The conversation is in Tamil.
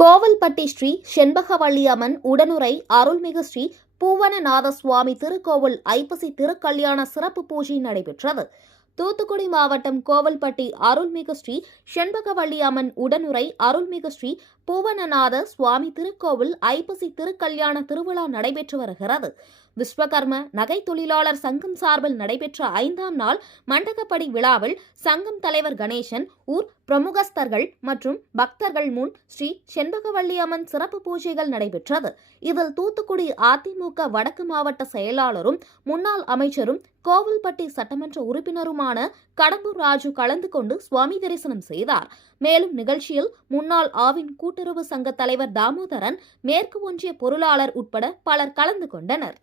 கோவில்பட்டி ஸ்ரீ செண்பகவல்லி அம்மன் உடனுறை அருள்மிகு ஸ்ரீ பூவனநாத சுவாமி திருக்கோவில் ஐப்பசி திருக்கல்யாண சிறப்பு பூஜை நடைபெற்றது. தூத்துக்குடி மாவட்டம் கோவில்பட்டி அருள்மிகு ஸ்ரீ செண்பகவல்லி அம்மன் உடனுறை அருள்மிகு ஸ்ரீ பூவனநாத சுவாமி திருக்கோவில் ஐப்பசி திருக்கல்யாண திருவிழா நடைபெற்று வருகிறது. விஸ்வகர்ம நகை தொழிலாளர் சங்கம் சார்பில் நடைபெற்ற 5ஆம் நாள் மண்டகப்படி விழாவில் சங்கம் தலைவர் கணேசன், ஊர் பிரமுகஸ்தர்கள் மற்றும் பக்தர்கள் முன் ஸ்ரீ செண்பகவல்லி அம்மன் சிறப்பு பூஜைகள் நடைபெற்றது. இதில் தூத்துக்குடி அதிமுக வடக்கு மாவட்ட செயலாளரும் முன்னாள் அமைச்சரும் கோவில்பட்டி சட்டமன்ற உறுப்பினருமான கடம்பூர் ராஜு கலந்து கொண்டு சுவாமி தரிசனம் செய்தார். மேலும் நிகழ்ச்சியில் முன்னாள் ஆவின் கூட்டுறவு சங்க தலைவர் தாமோதரன், மேற்கு ஒன்றிய பொருளாளர் உட்பட பலர் கலந்து கொண்டனர்.